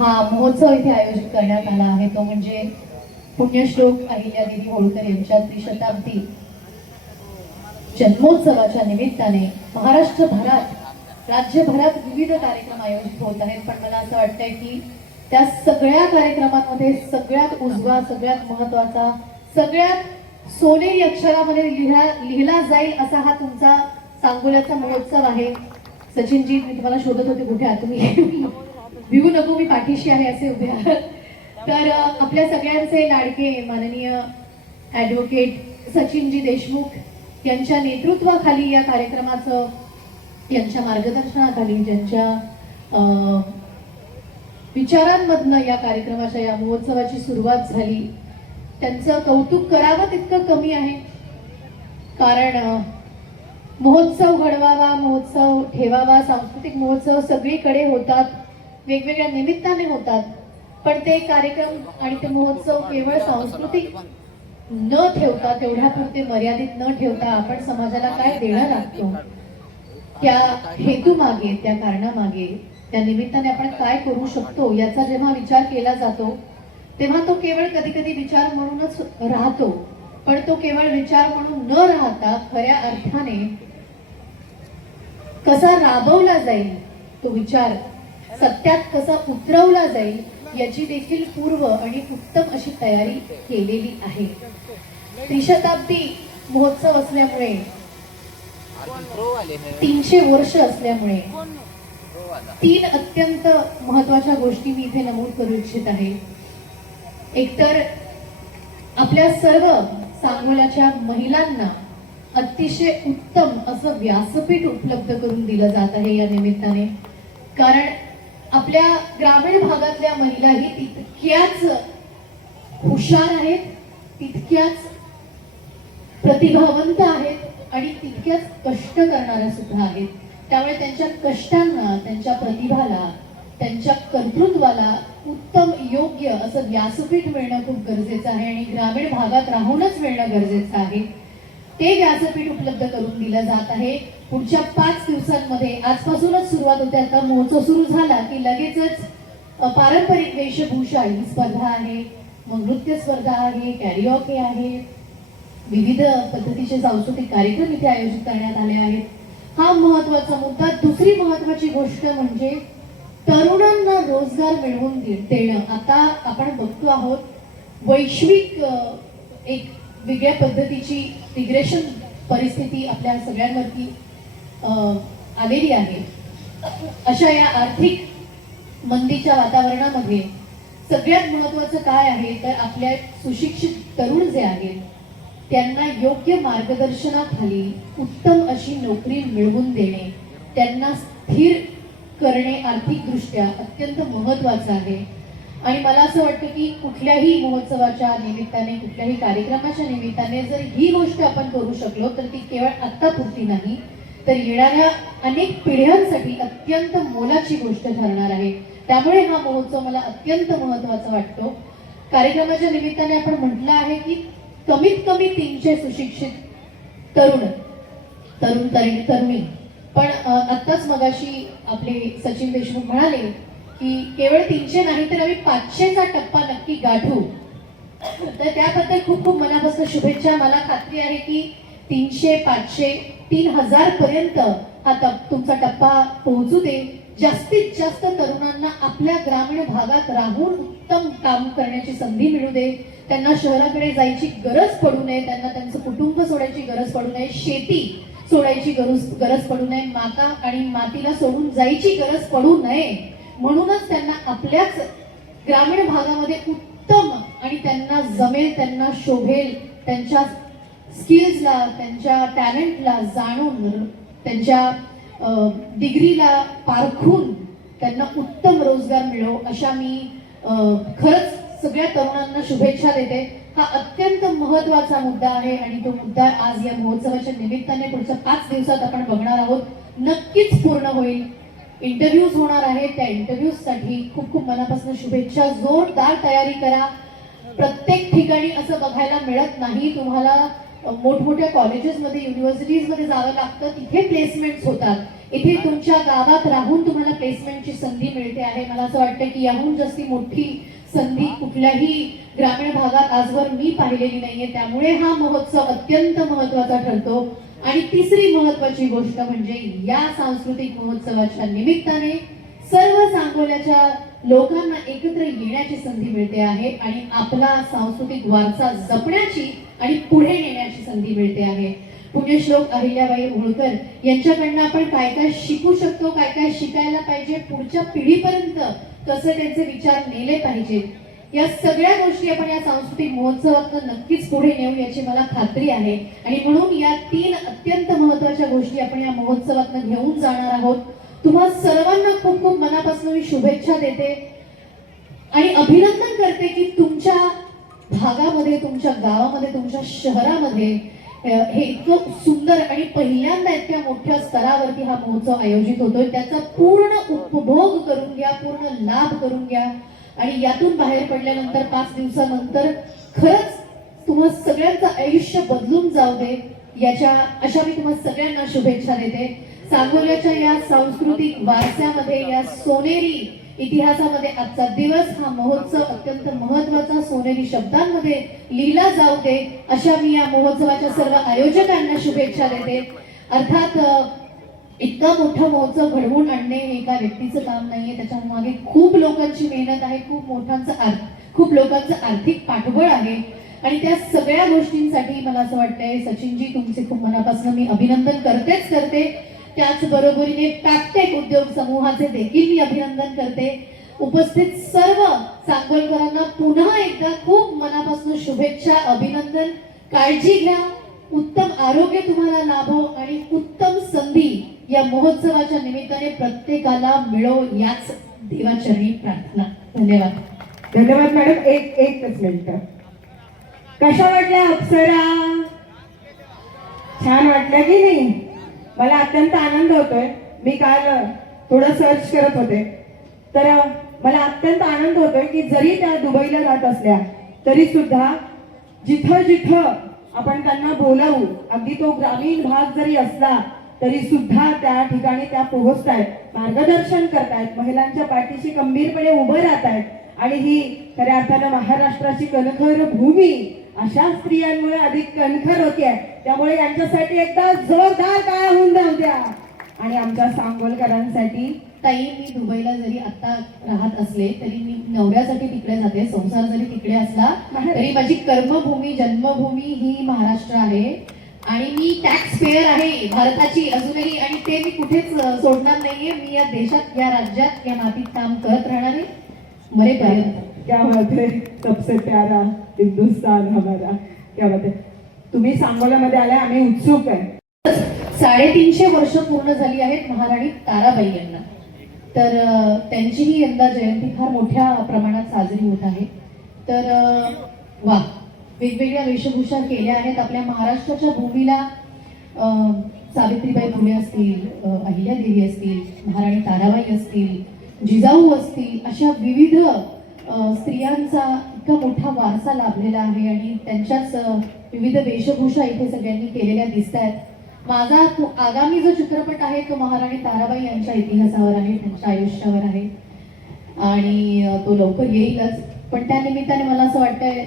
हा महोत्सव इथे आयोजित करण्यात आला आहे तो म्हणजे पुण्यश्लोक अहिल्यादेवी होळकर यांच्या त्रिशताब्दी जन्मोत्सवाच्या निमित्ताने महाराष्ट्रभरात राज्यभरात विविध कार्यक्रम आयोजित होत आहेत. पण मला असं वाटतंय की त्या सगळ्या कार्यक्रमांमध्ये सगळ्यात उजवा, सगळ्यात महत्वाचा, सगळ्यात सोनेरी अक्षरामध्ये लिहिला जाईल असा हा तुमचा सांगोल्याचा महोत्सव आहे. सचिनजी, मी तुम्हाला शोधत होते, कुठे आहात तुम्ही? भिवू नको, मी पाठीशी आहे असे उभे आहात. तर आपल्या सगळ्यांचे लाडके माननीय ॲडव्होकेट सचिनजी देशमुख यांच्या नेतृत्वाखाली या कार्यक्रमाचं, यांच्या मार्गदर्शनाखाली, ज्यांच्या विचारांमधनं या कार्यक्रमाच्या, या महोत्सवाची सुरुवात झाली, त्यांचं कौतुक करावं तितकं कमी आहे. कारण महोत्सव घडवावा, महोत्सव ठेवावा, सांस्कृतिक महोत्सव सगळीकडे होतात, वेगवेगळ्या निमित्ताने होतात. पण ते कार्यक्रम आणि ते महोत्सव केवळ सांस्कृतिक न ठेवता, तेवढ्यापुरते मर्यादित न ठेवता, आपण समाजाला काय देणं लागतो, त्या हेतूमागे, त्या कारणामागे, त्या निमित्ताने आपण काय करू शकतो याचा जेव्हा विचार केला जातो तेव्हा तो केवळ कधी कधी विचार म्हणूनच राहतो. पण तो केवळ विचार म्हणून न राहता खऱ्या अर्थाने कसा राबवला जाईल, तो विचार सत्यात कसा उतरवला जाईल याची देखील पूर्व आणि उत्तम अशी तयारी केलेली आहे. त्रिशताब्दी महोत्सव असल्यामुळे, 300 वर्ष असल्यामुळे 3 अत्यंत महत्वाच्या गोष्टी मी इथे नमूद करू इच्छित आहे. एकतर आपल्या सर्व सांगोल्याच्या महिलांना अतिशय उत्तम असं व्यासपीठ उपलब्ध करून दिलं जात आहे या निमित्ताने. कारण आपल्या ग्रामीण भागातल्या महिलाही तितक्याच हुशार आहेत, तितक्याच प्रतिभावंत आहेत आणि तितक्याच कष्ट करणाऱ्या सुद्धा आहेत. त्यामुळे त्यांच्या कष्टांना, त्यांच्या प्रतिभाला, त्यांच्या कर्तृत्वाला उत्तम योग्य असं व्यासपीठ मिळणं खूप गरजेचं आहे आणि ग्रामीण भागात राहूनच मिळणं गरजेचं आहे. ते व्यासपीठ उपलब्ध करून दिलं जात आहे. पुढच्या 5 दिवसांमध्ये, आजपासूनच सुरुवात होते, आता महोत्सव सुरू झाला की लगेचच पारंपरिक वेशभूषा ही स्पर्धा आहे, मग नृत्य स्पर्धा आहे, कॅरिओके आहे, विविध पद्धतीचे सांस्कृतिक कार्यक्रम इथे आयोजित करण्यात आले आहेत. हा महत्वाचा मुद्दा. दुसरी महत्वाची गोष्ट म्हणजे तरुणांना रोजगार मिळवून देणं. आता आपण बघतो आहोत वैश्विक एक वेगळ्या पद्धतीची रिग्रेशन परिस्थिती आपल्या सगळ्यांवरती आलेली आहे. अशा या आर्थिक मंदीच्या वातावरणामध्ये सगळ्यात महत्वाचं काय आहे तर आपल्या सुशिक्षित तरुण जे आहेत त्यांना योग्य मार्गदर्शनाखाली उत्तम अशी नोकरी मिळवून देणे, त्यांना स्थिर करणे आर्थिकदृष्ट्या अत्यंत महत्वाचं आहे. आणि मला असं वाटतं की कुठल्याही महोत्सवाच्या निमित्ताने, कुठल्याही कार्यक्रमाच्या निमित्ताने जर ही गोष्ट आपण करू शकलो तर ती केवळ आत्तापुरती नाही तर येणाऱ्या अनेक पिढ्यांसाठी अत्यंत मोलाची गोष्ट ठरणार आहे. त्यामुळे हा महोत्सव मला अत्यंत महत्वाचा वाटतो. कार्यक्रमाच्या निमित्ताने आपण म्हटलं आहे की कमीत कमी 300 सुशिक्षित तरुणी. पण आत्ताच मगाशी आपले सचिन देशमुख म्हणाले की केवळ 300 नाही तर आम्ही 500चा टप्पा नक्की गाठू. तर त्याबद्दल खूप खूप मनापासून शुभेच्छा. मला खात्री आहे की 300, 500, 3000 पर्यंत हा तुमचा टप्पा पोहोचू दे. जास्तीत जास्त तरुणांना आपल्या ग्रामीण भागात राहून उत्तम काम करण्याची संधी मिळू दे. त्यांना शहराकडे जायची गरज पडू नये, त्यांना त्यांचं कुटुंब सोडायची गरज पडू नये, शेती सोडायची गरज पडू नये, माता आणि मातीला सोडून जायची गरज पडू नये. म्हणूनच त्यांना आपल्याच ग्रामीण भागामध्ये उत्तम आणि त्यांना जमेल, त्यांना शोभेल, त्यांच्या स्किल्सला, त्यांच्या टॅलेंटला जाणून, त्यांच्या डिग्रीला पारखून त्यांना उत्तम रोजगार मिळो अशा मी खरंच सगळ्या तरुणांना शुभेच्छा देते. हा अत्यंत महत्वाचा मुद्दा आहे आणि तो मुद्दा आज या महोत्सवाच्या निमित्ताने पुढच्या 5 दिवसात आपण बघणार आहोत. नक्कीच पूर्ण होईल. इंटरव्ह्यूज होणार आहेत, त्या इंटरव्ह्यूज साठी खूप खूप मनापासून शुभेच्छा. जोरदार तयारी करा. प्रत्येक ठिकाणी असं बघायला मिळत नाही. तुम्हाला मोठमोठ्या कॉलेजेसमध्ये, युनिव्हर्सिटीजमध्ये जावं लागतं, तिथे प्लेसमेंट्स होतात. इथे तुमच्या गावात राहून तुम्हाला प्लेसमेंटची संधी मिळते आहे. मला असं वाटतं की याहून जास्ती मोठी संधी कुठल्याही ग्रामीण भागात आजवर मी पाहिलेली नाहीये. त्यामुळे हा महोत्सव अत्यंत महत्वाचा ठरतो. आणि तिसरी महत्वाची गोष्ट म्हणजे या सांस्कृतिक महोत्सवाच्या निमित्ताने सर्व सांगोल्याच्या लोकांना एकत्र येण्याची संधी मिळते आहे आणि आपला सांस्कृतिक वारसा जपण्याची आणि पुढे नेण्याची संधी मिळते आहे. पुण्यश्लोक अहिल्याबाई होळकर यांच्याकडनं आपण काय काय शिकू शकतो, काय काय शिकायला पाहिजे, पुढच्या पिढीपर्यंत कसं त्यांचे विचार नेले पाहिजेत, या सगळ्या गोष्टी आपण या सांस्कृतिक महोत्सवात नक्कीच पुढे नेऊ याची मला खात्री आहे. आणि म्हणून या 3 अत्यंत महत्वाच्या गोष्टी आपण या महोत्सवात घेऊन जाणार आहोत. तुम्हा सर्वांना खूप खूप मनापासून मी शुभेच्छा देते आणि अभिनंदन करते की तुमच्या भागामध्ये, तुमच्या गावामध्ये, तुमच्या शहरामध्ये हे इतकं सुंदर आणि पहिल्यांदा इतक्या मोठ्या स्तरावरती हा महोत्सव आयोजित होतोय. त्याचा पूर्ण उपभोग करून घ्या, पूर्ण लाभ करून घ्या आणि यातून बाहेर पडल्यानंतर 5 दिवसानंतर खरंच तुम्हा सगळ्यांचं आयुष्य बदलून जाऊ दे याच्या अशा मी तुम्हा सगळ्यांना शुभेच्छा देते. सांगोल्याच्या या सांस्कृतिक वारसामध्ये, या सोनेरी इतिहासामध्ये आजचा दिवस, हा महोत्सव अत्यंत महत्वाचा सोनेरी शब्दांमध्ये लिहिला जाऊ दे अशा मी या महोत्सवाच्या सर्व आयोजकांना शुभेच्छा देते. अर्थात इतका मोठा महोत्सव घडवून आणणे हे एका व्यक्तीचं काम नाहीये, त्याच्या मागे खूप लोकांची मेहनत आहे, खूप लोकांचं आर्थिक पाठबळ आहे. आणि त्या सगळ्या गोष्टींसाठी मला असं वाटतंय सचिनजी तुमचे खूप मनापासून मी अभिनंदन करते. त्याचबरोबरीने पॅक्टेक उद्योग समूहाचे देखील मी अभिनंदन करते. उपस्थित सर्व सांगोलकरांना पुन्हा एकदा खूप मनापासून शुभेच्छा, अभिनंदन. काळजी घ्या, उत्तम आरोग्य तुम्हाला लाभो आणि उत्तम संधी या महोत्सवाच्या निमित्ताने प्रत्येकाला मिळो याच देवाचरणी प्रार्थना. धन्यवाद. धन्यवाद मॅडम. एकच मिनिट. कशा वाटल्या अप्सरा? छान वाटल्या की नाही? मला अत्यंत आनंद होतोय. मी काल थोडं सर्च करत होते तर मला अत्यंत आनंद होतोय की जरी त्या दुबईला राहत असल्या तरी सुद्धा जिथं जिथं आपण त्यांना बोलावू, अगदी तो ग्रामीण भाग जरी असला तरी सुद्धा त्या ठिकाणी त्या पोहोचतायत, मार्गदर्शन करतायत, महिलांच्या पाठीशी खंबीरपणे उभं राहतायत. आणि ही खऱ्या अर्थानं महाराष्ट्राची कणखर भूमी अशा स्त्रियांमुळे अधिक कणखर होते. त्यामुळे यांच्यासाठी एकदा जोरदार टाळ्या होऊन जाऊ द्या. आणि आमच्या सांगोलकरांसाठी ताई, मी दुबईला जरी आता राहत असले तरी मी नवऱ्यासाठी तिकडे जाते. संसार जरी तिकडे असला तरी माझी कर्मभूमी, जन्मभूमी ही महाराष्ट्र आहे आणि मी टॅक्स पेयर आहे भारताची अजूनही. आणि ते मी कुठेच सोडणार नाहीये. मी या देशात, या राज्यात, या मातीत काम करत राहणार आहे मरेपर्यंत. क्या बात है, सबसे प्यारा हिंदुस्तान हमारा. क्या बात है. तुम्ही सांगोल्यामध्ये आल्या, आम्ही उत्सुक आहे. 350 वर्ष पूर्ण झाली आहेत महाराणी ताराबाई यांना. तर त्यांचीही यंदा जयंती फार मोठ्या प्रमाणात साजरी होत आहे. तर वेगवेगळ्या वेशभूषा केल्या आहेत. आपल्या महाराष्ट्राच्या भूमीला सावित्रीबाई फुले असतील, अहिल्यादेवी असतील, महाराणी ताराबाई असतील, जिजाऊ असतील, अशा विविध स्त्रियांचा इतका मोठा वारसा लाभलेला आहे आणि त्यांच्याच विविध वेशभूषा इथे सगळ्यांनी केलेल्या दिसत आहेत. माझा आगामी जो चित्रपट आहे तो महाराणी ताराबाई यांच्या इतिहासावर आहे, त्यांच्या आयुष्यावर आहे आणि तो लवकर येईलच. पण त्या निमित्ताने मला असं वाटतंय,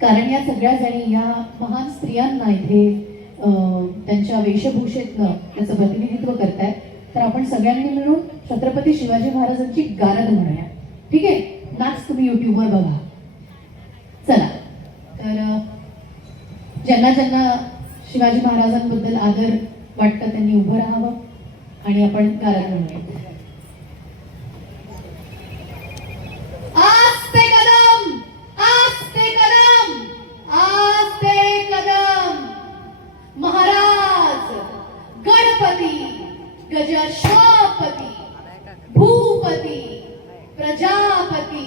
कारण या सगळ्या जणी या महान स्त्रियांना इथे त्यांच्या वेशभूषेतनं त्याचं प्रतिनिधित्व करतायत, तर आपण सगळ्यांनी मिळून छत्रपती शिवाजी महाराजांची गारद म्हणूया. ठीक आहे, नाच तुम्ही युट्यूबवर बघा. चला, तर ज्यांना ज्यांना शिवाजी महाराजांबद्दल आदर वाटतं त्यांनी उभं राहावं आणि आपण गारद म्हणूया. आस्ते कदम, आस्ते कदम, आस्ते कदम. महाराज गणपती, गजश्वापती, भूपती, प्रजापती,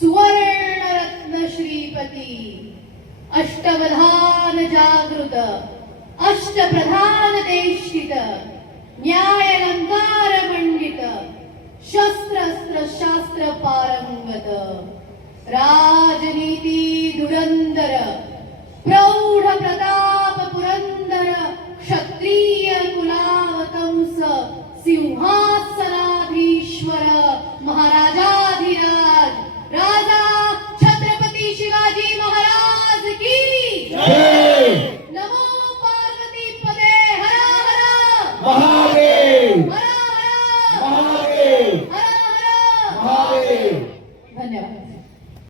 सुवर्णरत्न श्रीपती, अष्टवधान जागृत, अष्टप्रधान देशित, न्यायलंकार मंडित, शस्त्र शास्त्र पारंगत, राजनीती धुरंधर, प्रौढ प्रताप सिंहासनाधीश्वर महाराजाधिराज राजा छत्रपती शिवाजी महाराज की जय नमो पार्वती पदे हर हर महादेव हर हर महादेव हर हर महादेव धन्यवाद.